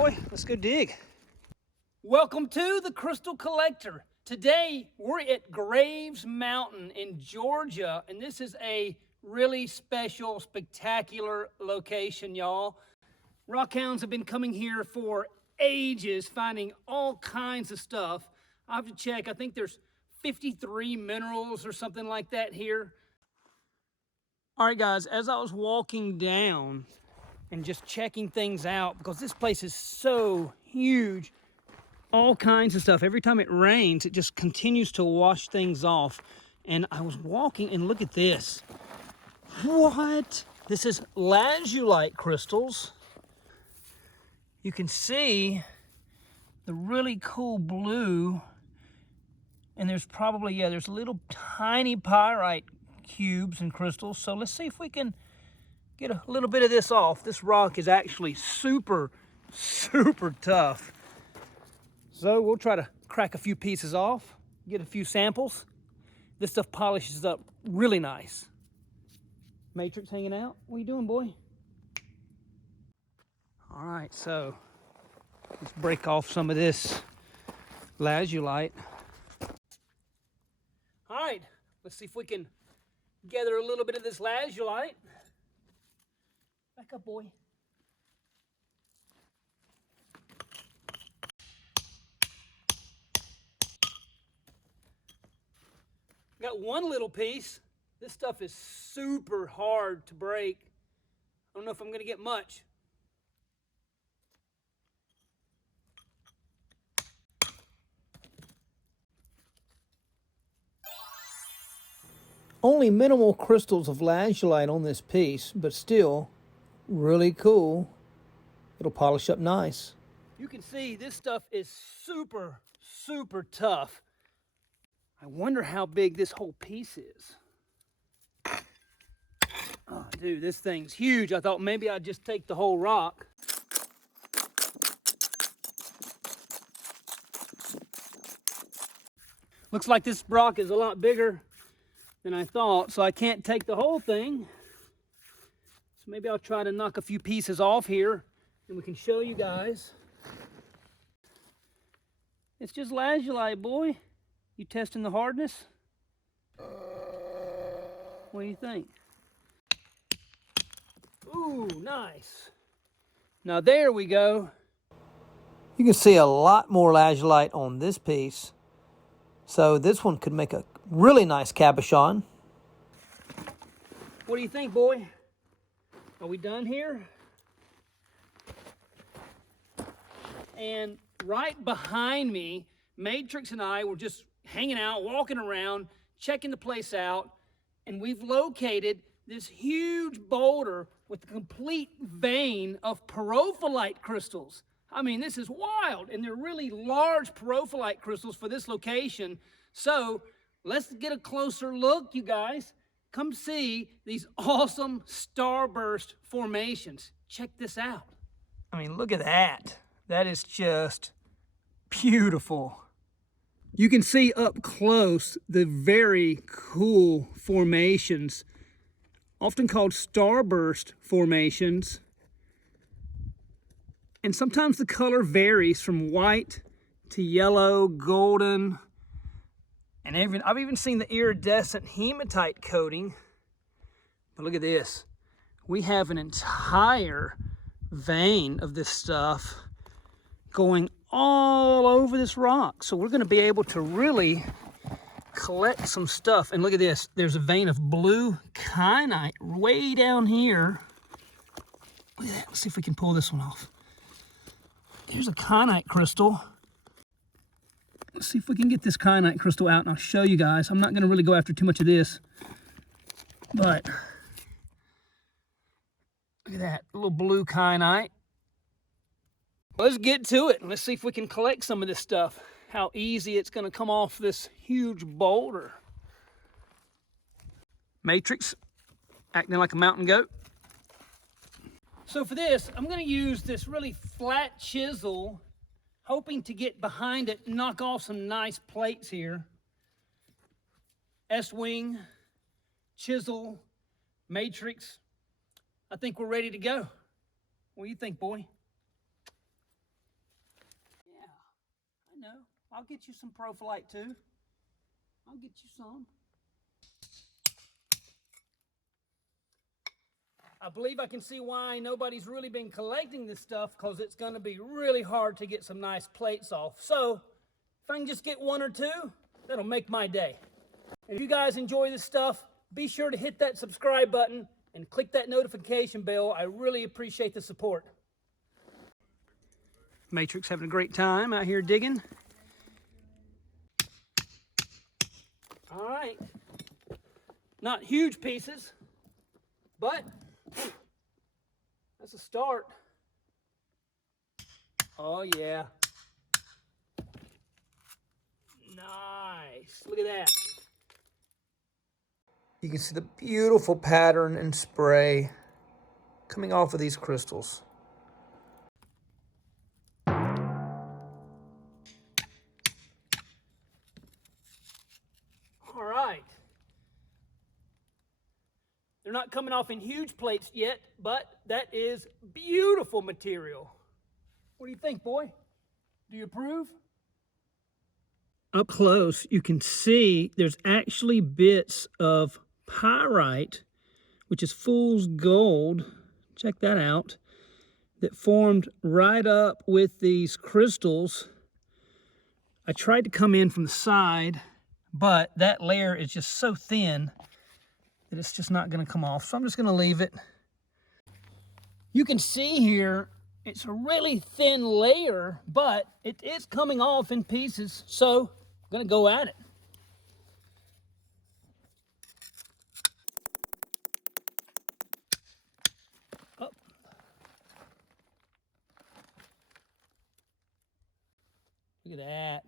boy, let's go dig. Welcome to the Crystal Collector. Today, we're at Graves Mountain in Georgia, and this is a really special, spectacular location, y'all. Rockhounds have been coming here for ages, finding all kinds of stuff. I have to check, I think there's 53 minerals or something like that here. All right, guys, as I was walking down and just checking things out, because this place is so huge, all kinds of stuff. Every time it rains, it just continues to wash things off. And I was walking, and look at this. What? This is Lazulite crystals. You can see the really cool blue. And there's probably, there's little tiny pyrite cubes and crystals. So let's see if we can get a little bit of this off. This rock is actually super, super tough. So we'll try to crack a few pieces off, get a few samples. This stuff polishes up really nice. Matrix hanging out. What are you doing, boy? All right, so let's break off some of this lazulite. All right, let's see if we can gather a little bit of this lazulite. Back up, boy. Got one little piece. This stuff is super hard to break. I don't know if I'm gonna get much. Only minimal crystals of lazulite on this piece, but still really cool. It'll polish up nice. You can see this stuff is super, super tough. I wonder how big this whole piece is. Oh, dude, this thing's huge. I thought maybe I'd just take the whole rock. Looks like this rock is a lot bigger than I thought, so I can't take the whole thing. So maybe I'll try to knock a few pieces off here and we can show you guys. It's just lazulite, boy. You testing the hardness? What do you think? Ooh, nice. Now there we go. You can see a lot more lazulite on this piece. So this one could make a really nice cabochon. What do you think, boy? Are we done here? And right behind me, Matrix and I were just hanging out, walking around, checking the place out, and we've located this huge boulder with a complete vein of pyrophyllite crystals. I mean, this is wild, and they're really large pyrophyllite crystals for this location. So let's get a closer look, you guys. Come see these awesome starburst formations. Check this out. I mean, look at that. That is just beautiful. You can see up close the very cool formations, often called starburst formations. And sometimes the color varies from white to yellow, golden, and I've even seen the iridescent hematite coating. But look at this. We have an entire vein of this stuff going all over this rock. So we're going to be able to really collect some stuff. And look at this. There's a vein of blue kyanite way down here. Look at that. Let's see if we can pull this one off. Here's a kyanite crystal. Let's see if we can get this kyanite crystal out, and I'll show you guys. I'm not going to really go after too much of this, but look at that, a little blue kyanite. Let's get to it, and let's see if we can collect some of this stuff. How easy it's going to come off this huge boulder. Matrix, acting like a mountain goat. So for this, I'm going to use this really flat chisel, hoping to get behind it and knock off some nice plates here. S-wing, chisel, matrix. I think we're ready to go. What do you think, boy? I'll get you some Pyrophyllite too. I'll get you some. I believe I can see why nobody's really been collecting this stuff, because it's going to be really hard to get some nice plates off. So if I can just get one or two, that'll make my day. If you guys enjoy this stuff, be sure to hit that subscribe button and click that notification bell. I really appreciate the support. Matrix having a great time out here digging. All right. Not huge pieces, but that's a start. Oh yeah. Nice. Look at that. You can see the beautiful pattern and spray coming off of these crystals. All right. They're not coming off in huge plates yet, but that is beautiful material. What do you think, boy? Do you approve? Up close, you can see there's actually bits of Pyrite, which is fool's gold. Check that out. That formed right up with these crystals. I tried to come in from the side, but that layer is just so thin that it's just not going to come off. So I'm just going to leave it. You can see here, it's a really thin layer, but it is coming off in pieces. So I'm going to go at it. Oh. Look at that.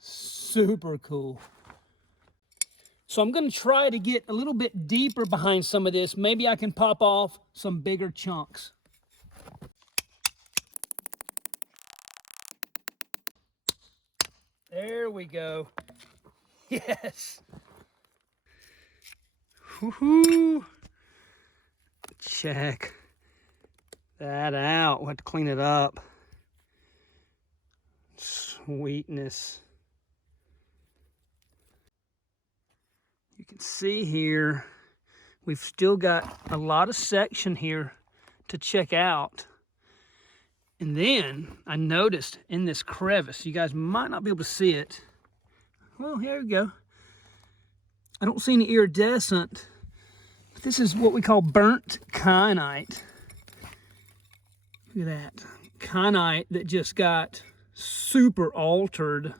Super cool. So I'm going to try to get a little bit deeper behind some of this. Maybe I can pop off some bigger chunks. There we go. Yes. Woohoo. Check that out. We'll have to clean it up. Sweetness. You can see here, we've still got a lot of section here to check out. And then I noticed in this crevice, you guys might not be able to see it. Well, here we go. I don't see any iridescent, but this is what we call burnt kyanite. Look at that. Kyanite that just got super altered.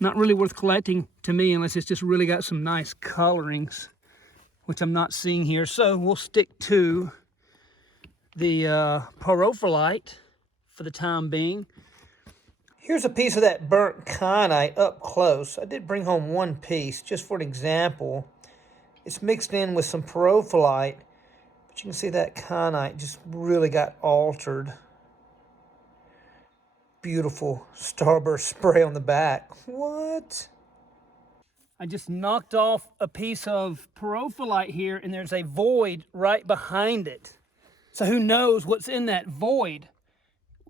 Not really worth collecting to me unless it's just really got some nice colorings, which I'm not seeing here. So we'll stick to the Pyrophyllite for the time being. Here's a piece of that burnt kyanite up close. I did bring home one piece just for an example. It's mixed in with some Pyrophyllite, but you can see that kyanite just really got altered. Beautiful Starburst spray on the back. What? I just knocked off a piece of Pyrophyllite here, and there's a void right behind it. So who knows what's in that void?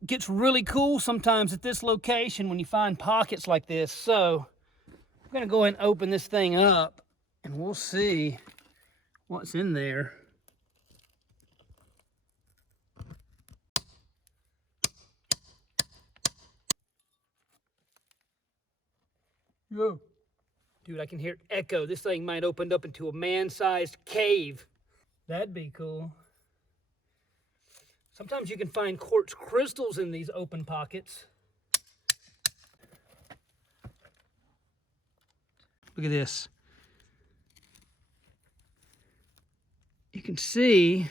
It gets really cool sometimes at this location when you find pockets like this. So I'm gonna go ahead and open this thing up, and we'll see what's in there. Yo. Dude, I can hear it echo. This thing might open up into a man-sized cave. That'd be cool. Sometimes you can find quartz crystals in these open pockets. Look at this. You can see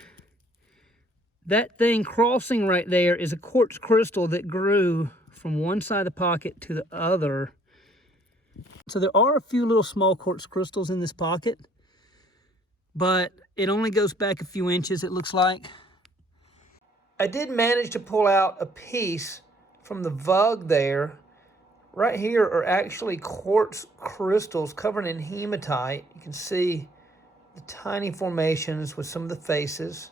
that thing crossing right there is a quartz crystal that grew from one side of the pocket to the other. So there are a few little small quartz crystals in this pocket, but it only goes back a few inches, it looks like. I did manage to pull out a piece from the vug there. Right here are actually quartz crystals covered in hematite. You can see the tiny formations with some of the faces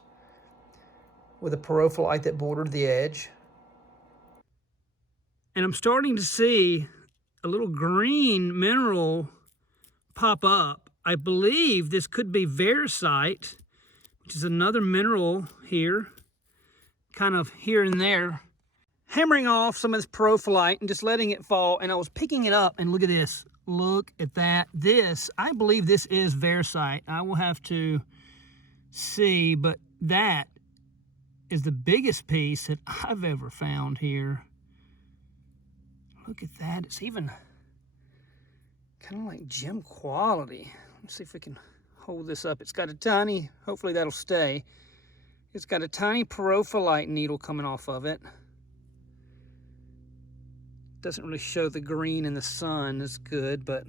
with a pyrophyllite that bordered the edge. And I'm starting to see a little green mineral pop up. I believe this could be variscite, which is another mineral here, kind of here and there. Hammering off some of this pyrophyllite and just letting it fall, and I was picking it up, and look at this. Look at that. This, I believe this is variscite. I will have to see, but that is the biggest piece that I've ever found here. Look at that. It's even kind of like gem quality. Let's see if we can hold this up. It's got a tiny, hopefully that'll stay. It's got a tiny pyrophyllite needle coming off of it. Doesn't really show the green in the sun is good, but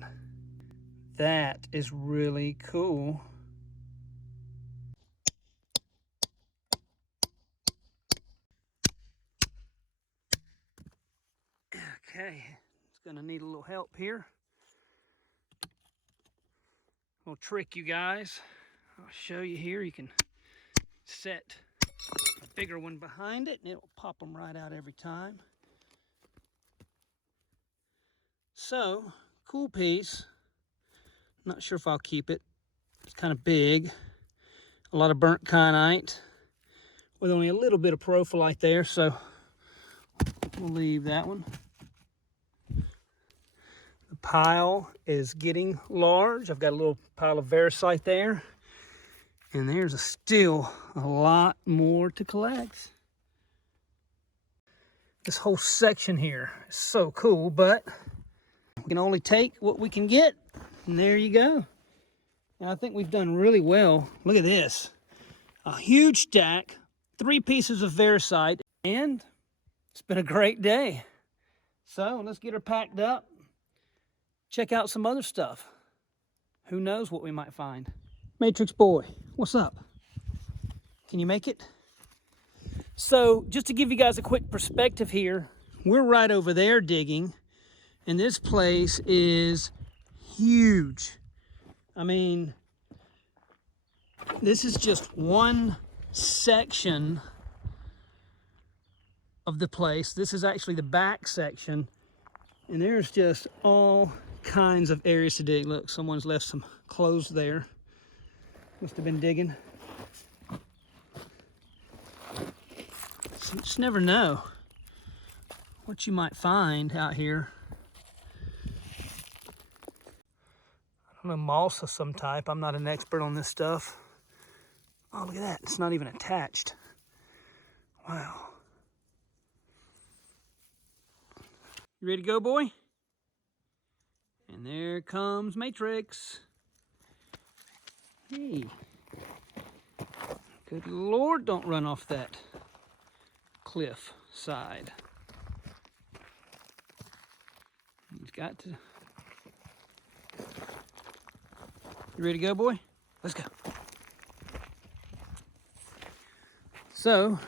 that is really cool. Okay, it's gonna need a little help here. We'll trick you guys. I'll show you here. You can set a bigger one behind it and it'll pop them right out every time. So, cool piece. Not sure if I'll keep it. It's kind of big. A lot of burnt kyanite with only a little bit of pyrophyllite there, so we'll leave that one. The pile is getting large. I've got a little pile of variscite there, and there's still a lot more to collect. This whole section here is so cool, but we can only take what we can get, and there you go. And I think we've done really well. Look at this. A huge stack, 3 pieces of variscite, and it's been a great day. So let's get her packed up, check out some other stuff. Who knows what we might find. Matrix boy, what's up? Can you make it? So just to give you guys a quick perspective here, we're right over there digging, and this place is huge. I mean, this is just one section of the place. This is actually the back section, and there's just all kinds of areas to dig. Look, someone's left some clothes there. Must have been digging. So you just never know what you might find out here. I don't know, moss of some type. I'm not an expert on this stuff. Oh, look at that. It's not even attached. Wow. You ready to go, boy? And there comes Matrix. Hey. Good Lord, don't run off that cliff side. He's got to. You ready to go, boy? Let's go. So,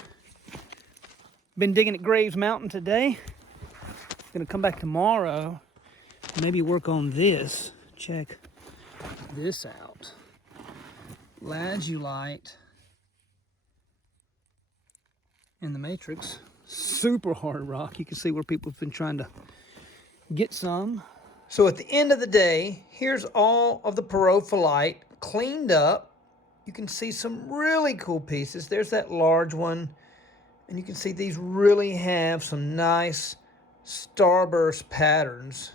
been digging at Graves Mountain today. Gonna come back tomorrow, maybe work on this. Check this out. Lazulite in the Matrix. Super hard rock. You can see where people have been trying to get some. So at the end of the day, here's all of the pyrophyllite cleaned up. You can see some really cool pieces. There's that large one, and you can see these really have some nice Starburst patterns.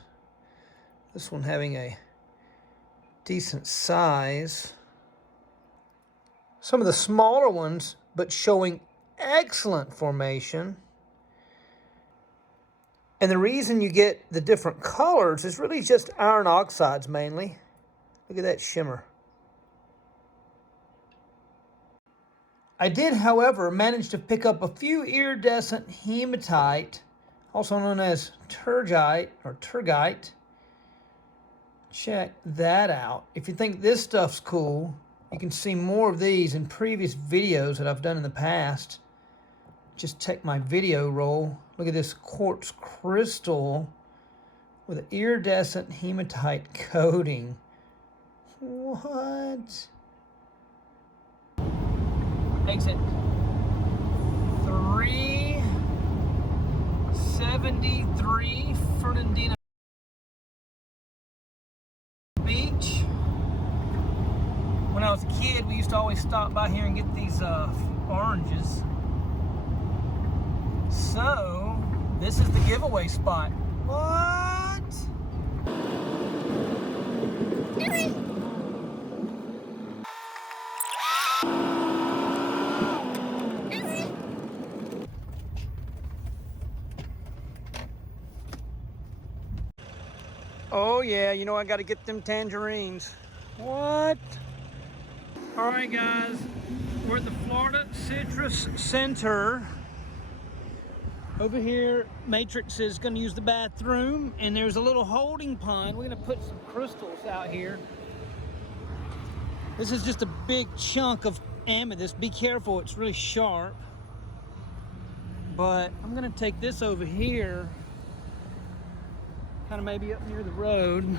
This one having a decent size. Some of the smaller ones, but showing excellent formation. And the reason you get the different colors is really just iron oxides mainly. Look at that shimmer. I did, however, manage to pick up a few iridescent hematite, also known as turgite or turgite. Check that out. If you think this stuff's cool, you can see more of these in previous videos that I've done in the past. Just check my video roll. Look at this quartz crystal with an iridescent hematite coating. What? Exit 370. 73 Fernandina Beach. When I was a kid, we used to always stop by here and get these oranges. So, this is the giveaway spot. What? Oh yeah, you know I gotta get them tangerines. What? All right guys, we're at the Florida Citrus Center. Over here, Matrix is gonna use the bathroom, and there's a little holding pond. We're gonna put some crystals out here. This is just a big chunk of amethyst. Be careful, it's really sharp. But I'm gonna take this over here, kind of maybe up near the road.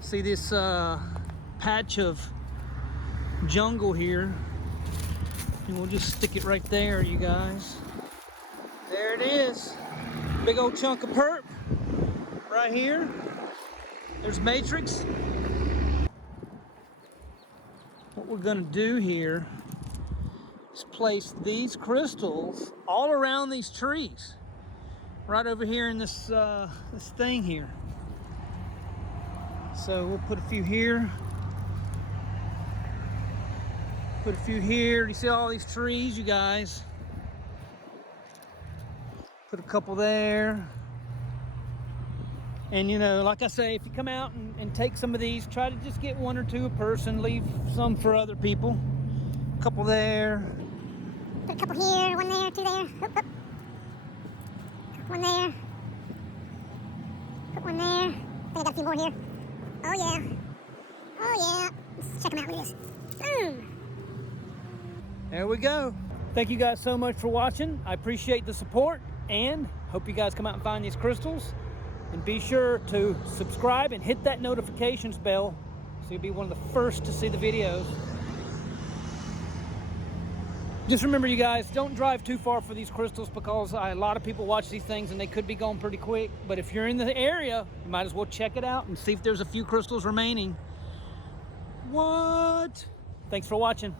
See this patch of jungle here, and we'll just stick it right there, you guys. There it is. Big old chunk of perp right here. There's Matrix. What we're gonna do here is place these crystals all around these trees, right over here in this this thing here. So we'll put a few here, put a few here. You see all these trees, you guys? Put a couple there. And you know, like I say, if you come out and take some of these, try to just get one or two a person, leave some for other people. A couple there. Put a couple here, one there, two there. Oop, oop. One there. Put one there. I think I got a few more here. Oh yeah. Oh yeah. Let's check them out. Look at this. Boom. There we go. Thank you guys so much for watching. I appreciate the support, and hope you guys come out and find these crystals. And be sure to subscribe and hit that notifications bell so you'll be one of the first to see the videos. Just remember, you guys, don't drive too far for these crystals, because a lot of people watch these things and they could be going pretty quick. But if you're in the area, you might as well check it out and see if there's a few crystals remaining. What? Thanks for watching.